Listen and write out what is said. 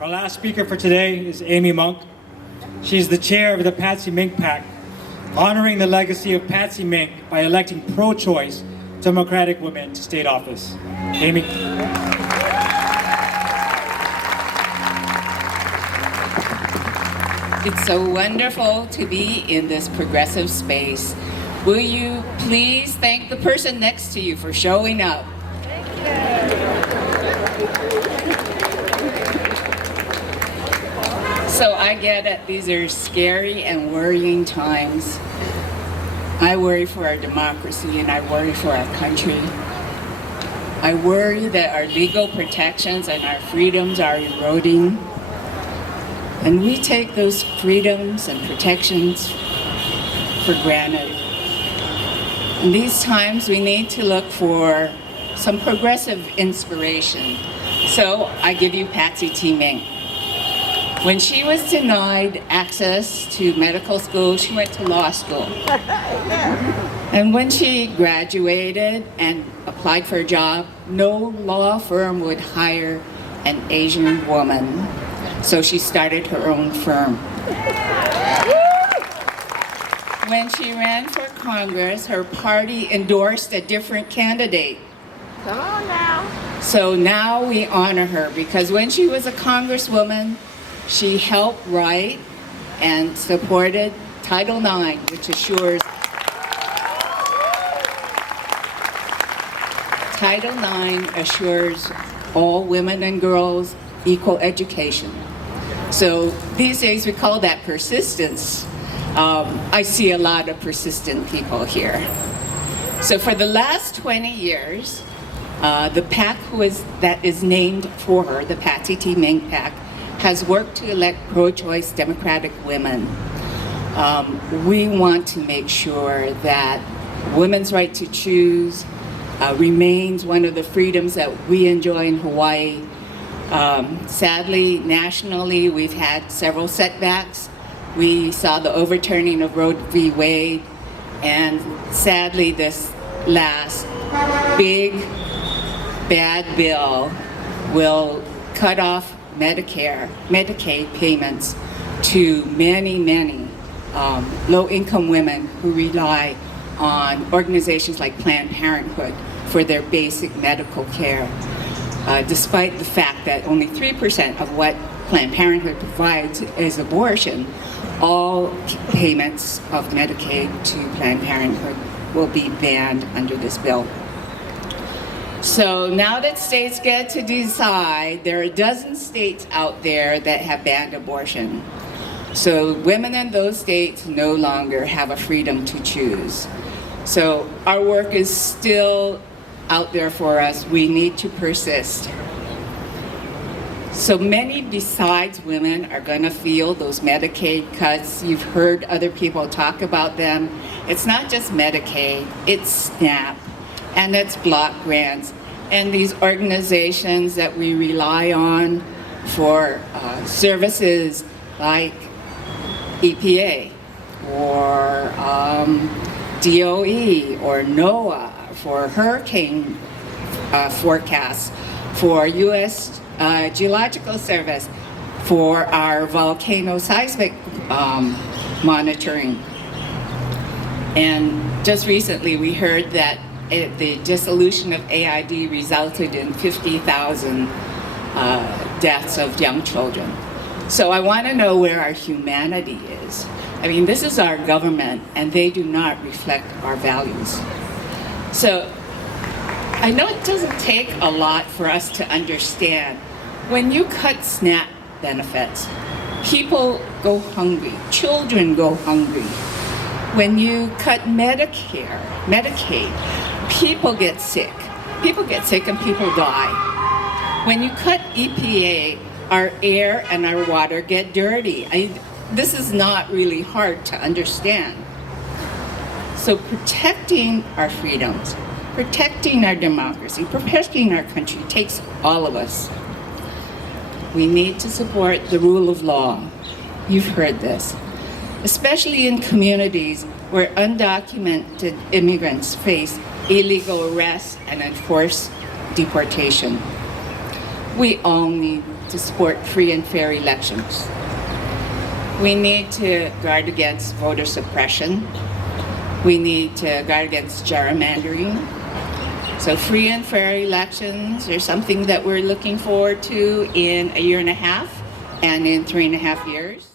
Our last speaker for today is Amy Monk. She's the chair of the Patsy Mink PAC, honoring the legacy of Patsy Mink by electing pro-choice Democratic women to state office. Amy. It's so wonderful to be in this progressive space. Will you please thank the person next to you for showing up? Thank you. So I get it, these are scary and worrying times. I worry for our democracy and I worry for our country. I worry that our legal protections and our freedoms are eroding. And we take those freedoms and protections for granted. In these times, we need to look for some progressive inspiration. So I give you Patsy T. Mink. When she was denied access to medical school, she went to law school. And when she graduated and applied for a job, no law firm would hire an Asian woman. So she started her own firm. When she ran for Congress, her party endorsed a different candidate. Come on now. So now we honor her because when she was a congresswoman, she helped write and supported Title IX, which assures all women and girls equal education. So these days we call that persistence. I see a lot of persistent people here. So for the last 20 years, the PAC that is named for her, the Patsy T. Mink PAC, has worked to elect pro-choice Democratic women. We want to make sure that women's right to choose remains one of the freedoms that we enjoy in Hawaii. Sadly, nationally, we've had several setbacks. We saw the overturning of Roe v. Wade, and sadly, this last big, bad bill will cut off Medicaid payments to many, many low-income women who rely on organizations like Planned Parenthood for their basic medical care. Despite the fact that only 3% of what Planned Parenthood provides is abortion, all payments of Medicaid to Planned Parenthood will be banned under this bill. So now that states get to decide, there are a dozen states out there that have banned abortion. So women in those states no longer have a freedom to choose. So our work is still out there for us. We need to persist. So many besides women are going to feel those Medicaid cuts. You've heard other people talk about them. It's not just Medicaid, it's SNAP, and it's block grants, and these organizations that we rely on for services like EPA or DOE or NOAA for hurricane forecasts, for U.S. Geological Service, for our volcano seismic monitoring. And just recently we heard that the dissolution of AID resulted in 50,000 deaths of young children. So I want to know where our humanity is. I mean, this is our government, and they do not reflect our values. So I know it doesn't take a lot for us to understand. When you cut SNAP benefits, people go hungry, children go hungry. When you cut Medicare, Medicaid, people get sick. People get sick and people die. When you cut EPA, our air and our water get dirty. This is not really hard to understand. So protecting our freedoms, protecting our democracy, protecting our country takes all of us. We need to support the rule of law. You've heard this. Especially in communities where undocumented immigrants face illegal arrest and enforced deportation. We all need to support free and fair elections. We need to guard against voter suppression. We need to guard against gerrymandering. So free and fair elections are something that we're looking forward to in a year and a half and in 3.5 years.